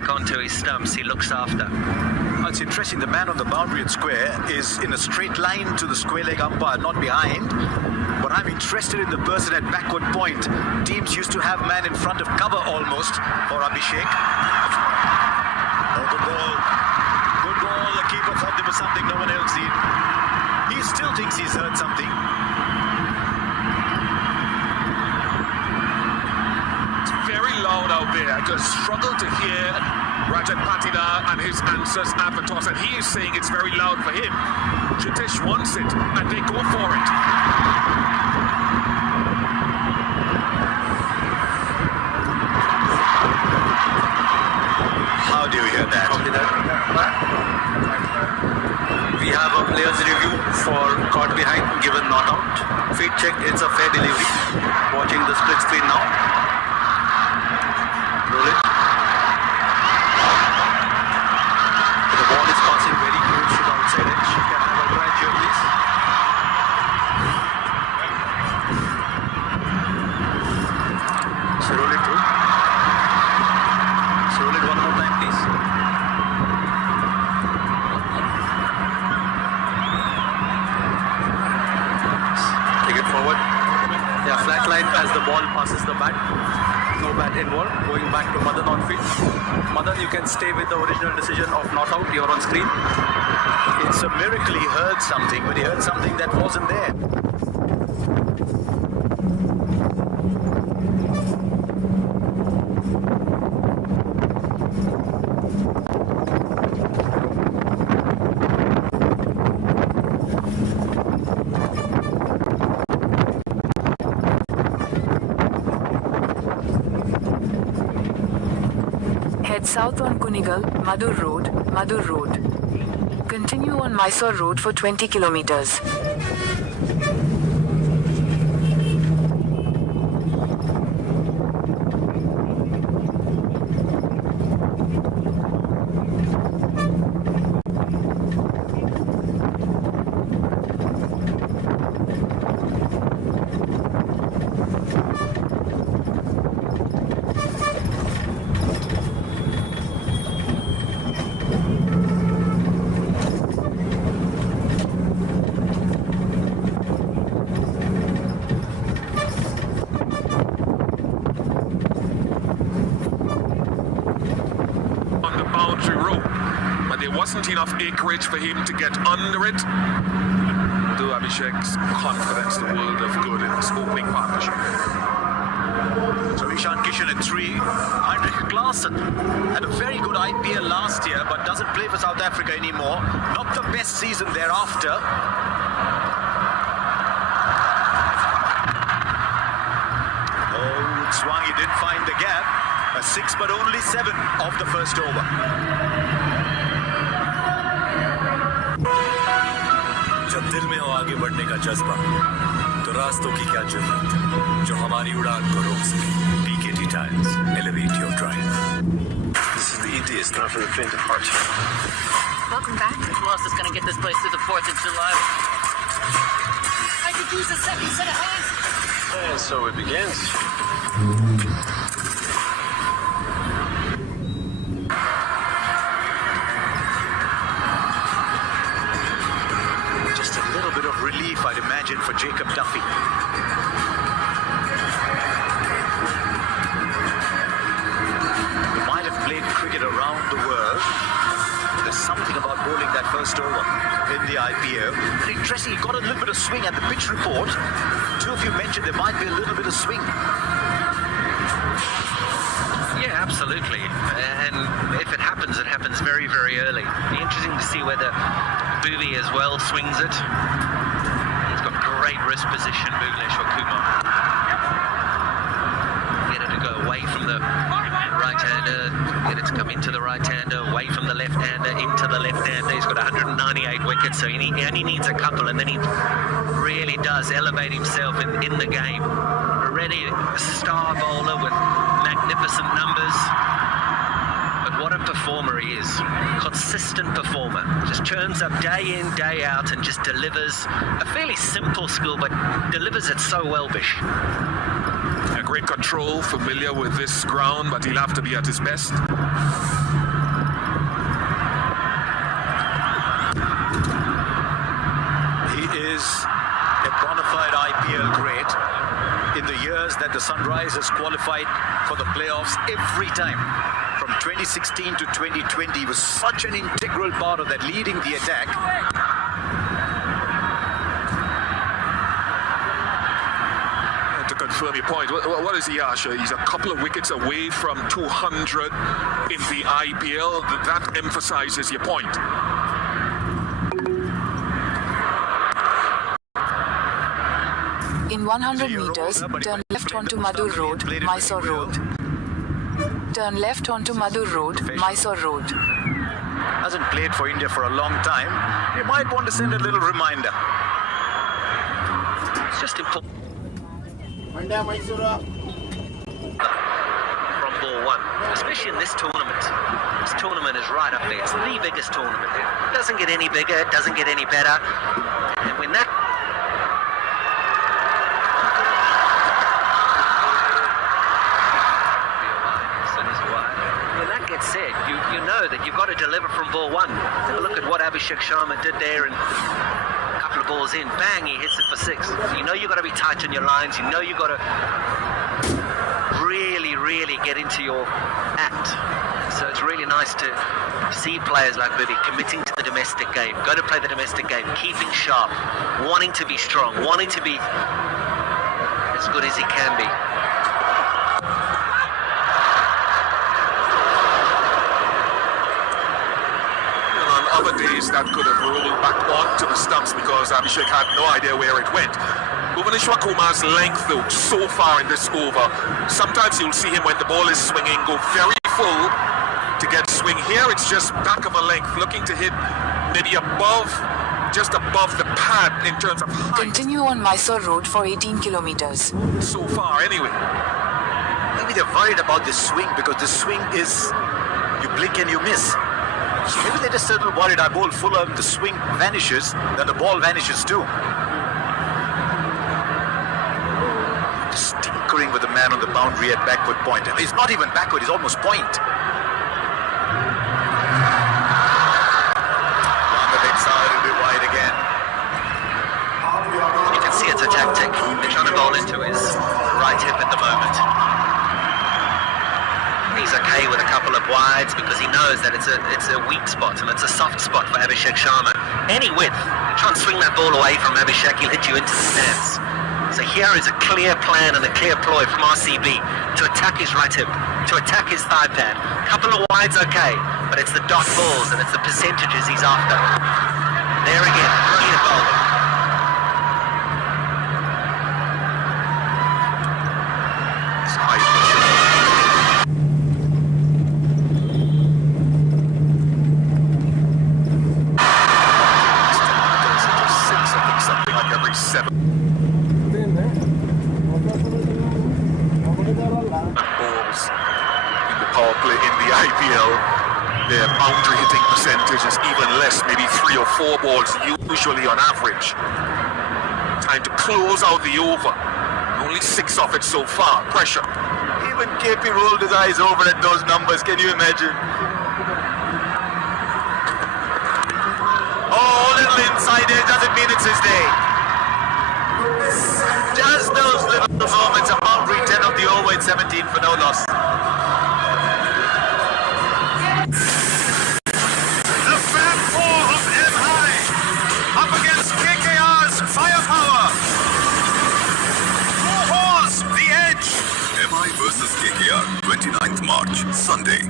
back onto his stumps, he looks after. It's interesting, the man on the boundary and square is in a straight line to the square leg umpire, not behind. But I'm interested in the person at backward point. Teams used to have man in front of cover almost for Abhishek. Oh, good ball. Good ball. The keeper thought there was something no one else did. He still thinks he's heard something. It's very loud out there. I just struggle to hear Rajat Patidar and his answers at the toss, and he is saying it's very loud for him. Jitesh wants it, and they go for it. How do you hear that? We have a player's review for caught behind, given not out. Feed check, it's a fair delivery. Watching the split screen now. Roll it. The ball is passing very close to the outside edge. Can I have a try here, please? So roll it through. So roll it one more time, please. Take it forward. Yeah, flat line as the ball passes the bat. No bat involved. Going back to Madan on field. Madan, you can stay with the original decision of not out. You're on screen. It's a miracle he heard something, but he heard something that wasn't there. Head south on Kunigal, Madur Road. Continue on Mysore Road for 20 kilometers. Wasn't enough acreage for him to get under it. Do Abhishek's confidence the world of good in this opening partnership. So Ishan Kishan at 3. Heinrich Klaassen had a very good IPL last year, but doesn't play for South Africa anymore. Not the best season thereafter. Oh, swung, he did find the gap. A 6 but only 7 of the first over. जब दिल में हो आगे बढ़ने का जज्बा तो रास्तों की क्या जरूरत जो हमारी उड़ान को रोक सके PKT Tires, elevate your drive. This is the easiest car for the faint of heart. Welcome back. Who else is going to get this place through the 4th of July? I could use a second set of hands. And so it begins. Relief, I'd imagine, for Jacob Duffy. He might have played cricket around the world. There's something about bowling that first over in the IPO. But interesting, he got a little bit of swing at the pitch report. Two of you mentioned there might be a little bit of swing. Yeah, absolutely. And if it happens very, very early. It'll be interesting to see whether Bhuvi as well swings it. He's got great wrist position, Bhuvneshwar Kumar. Get it to go away from the right-hander, get it to come into the right-hander, away from the left-hander, into the left-hander. He's got 198 wickets, so he only needs a couple, and then he really does elevate himself in the game. Already a star bowler with magnificent numbers. But what a performer he is. Consistent performer. Just turns up day in, day out and just delivers a fairly simple skill, but delivers it so well, Bish. A great control, familiar with this ground, but he'll have to be at his best. in the years that the Sunrise has qualified for the playoffs every time. From 2016 to 2020, he was such an integral part of that, leading the attack. To confirm your point, what is he, Asha? He's a couple of wickets away from 200 in the IPL. That emphasizes your point. In 100 meters, turn left onto Madur Road, Mysore Road. Turn left onto Madur Road, Mysore Road. Hasn't played for India for a long time. You might want to send a little reminder. It's just important. From ball one, especially in this tournament. This tournament is right up there. It's the biggest tournament. It doesn't get any bigger, it doesn't get any better. And when that gets said, you know that you've got to deliver from ball one. Have a look at what Abhishek Sharma did there, and a couple of balls in, bang, he hits it for six. You know you've got to be tight on your lines. You know you've got to really get into your act. So it's really nice to see players like Vivi committing to the domestic game, go to play the domestic game, keeping sharp, wanting to be strong, wanting to be as good as he can be. Other days that could have rolled back onto the stumps because Abhishek had no idea where it went. Bhuvaneshwar Kumar's length though, so far in this over, sometimes you'll see him when the ball is swinging go very full to get swing. Here it's just back of a length, looking to hit maybe above, just above the pad in terms of height. Continue on Mysore Road for 18 kilometers. So far anyway. Maybe they're worried about this swing because the swing is, you blink and you miss. So maybe they're just a little worried. I bowl fuller, the swing vanishes, then the ball vanishes too. Just tinkering with the man on the boundary at backward point. He's not even backward, he's almost point. On the big side, it'll be wide again. You can see it's a tactic. They're trying to bowl into his right hip at the moment. He's okay with a couple of wides because he knows that it's a weak spot and it's a soft spot for Abhishek Sharma. Any width, try and swing that ball away from Abhishek, he'll hit you into the stands. So here is a clear plan and a clear ploy from RCB to attack his right hip, to attack his thigh pad. A couple of wides, okay, but it's the dot balls and it's the percentages he's after. There again, brilliant bowling. It's high pressure. Seven balls in the power play in the IPL. Their boundary hitting percentage is even less, maybe 3 or 4 balls usually on average. Time to close out the over. Only 6 off it so far. Pressure. Even KP rolled his eyes over at those numbers. Can you imagine? Oh, little inside edge doesn't mean it's his day. Just those little moments, a boundary 10 of the over in 17 for no loss. The Fab Four of MI up against KKR's firepower. Who holds the edge? MI versus KKR, 29th March, Sunday.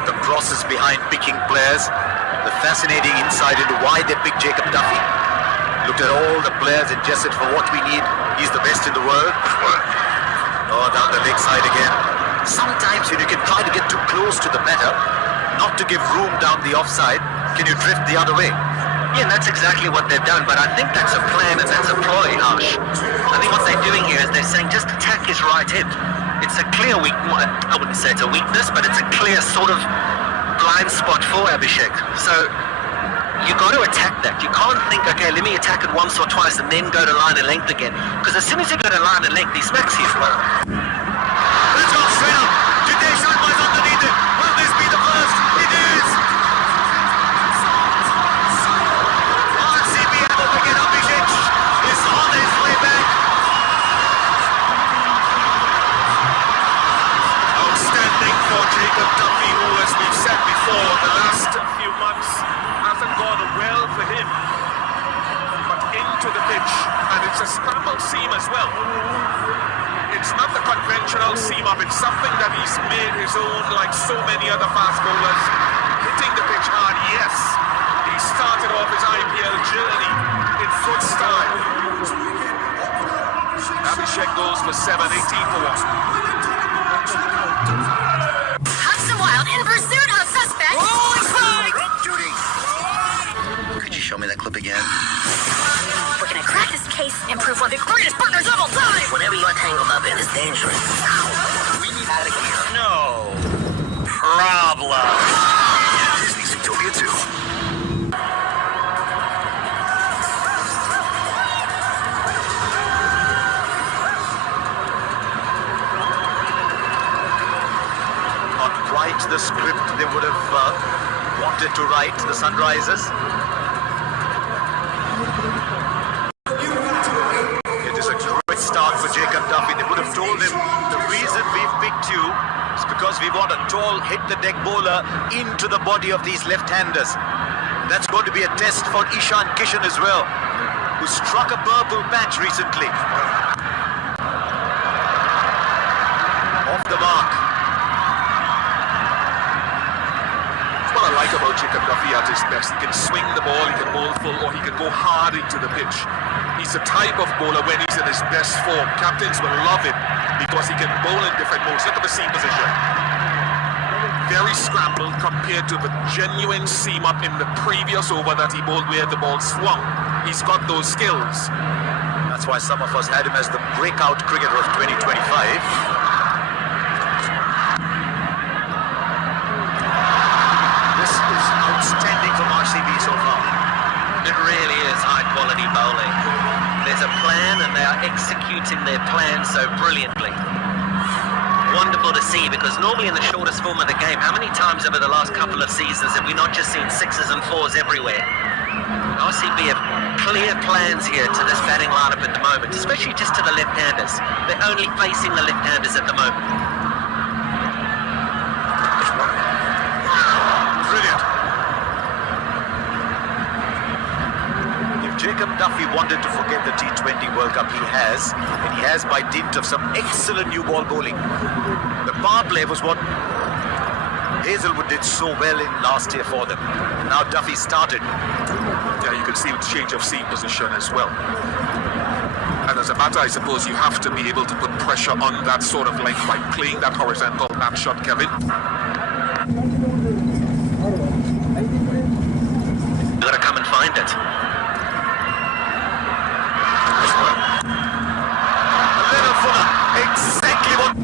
The process behind picking players, the fascinating insight into why they picked Jacob Duffy. Looked at all the players and just said, for what we need, he's the best in the world. Oh, down the leg side again. Sometimes when you can try to get too close to the batter, not to give room down the offside, can you drift the other way? Yeah, and that's exactly what they've done, but I think that's a plan and that's a ploy, Harsh. I think what they're doing here is they're saying just attack his right hip. It's a clear weakness, I wouldn't say it's a weakness, but it's a clear sort of blind spot for Abhishek. So you got to attack that. You can't think, okay, let me attack it once or twice and then go to line and length again. Because as soon as you go to line and length, he smacks you. That's off straight up. Jitesh Sharma's underneath it. Will this be the first? It is. RCB advocate Abhishek is on his way back. Outstanding for Jacob Duffy, who, as we've said before, the last few months hasn't gone well for him. But into the pitch, and it's a scrambled seam as well. It's not the conventional seam up, it's something that he's made his own, like so many other fast bowlers. Hitting the pitch hard, yes. He started off his IPL journey in foot style. Abhishek goes for 7, 18 for 1. Hudson Wild in pursuit of suspect. Could you show me that clip again? We're gonna crack this case and prove one of the greatest partners of all time. Whatever you're tangled up in is dangerous. We need out of here. No problem. Disney Zootopia 2. Not quite the script they would have wanted to write, the Sunrisers. It is a great start for Jacob Duffy. They would have told him the reason we've picked you is because we want a tall hit-the-deck bowler into the body of these left-handers. That's going to be a test for Ishan Kishan as well, who struck a purple patch recently. Off the mark. What I like about Jacob Duffy at his best, he can swing the ball, he can bowl full, or he can go hard into the pitch. He's the type of bowler when he's in his best form. Captains will love it because he can bowl in different modes. Look at the seam position. Very scrambled compared to the genuine seam up in the previous over that he bowled where the ball swung. He's got those skills. That's why some of us had him as the breakout cricketer of 2025. This is outstanding from RCB so far. It really is high quality bowling. There's a plan and they are executing their plan so brilliantly. Wonderful to see, because normally in the shortest form of the game, how many times over the last couple of seasons have we not just seen 6s and 4s everywhere? RCB have clear plans here to this batting lineup at the moment, especially just to the left-handers. They're only facing the left-handers at the moment. Brilliant. If Jacob Duffy wanted to forget the T20 World Cup, he has, and he has by dint of some excellent new ball bowling. The power play was what Hazelwood did so well in last year for them. Now Duffy started. Yeah, you can see the change of seam position as well. And as a matter, I suppose you have to be able to put pressure on that sort of length by playing that horizontal nap shot, Kevin. You've got to come and find it. A little fuller. Exactly what...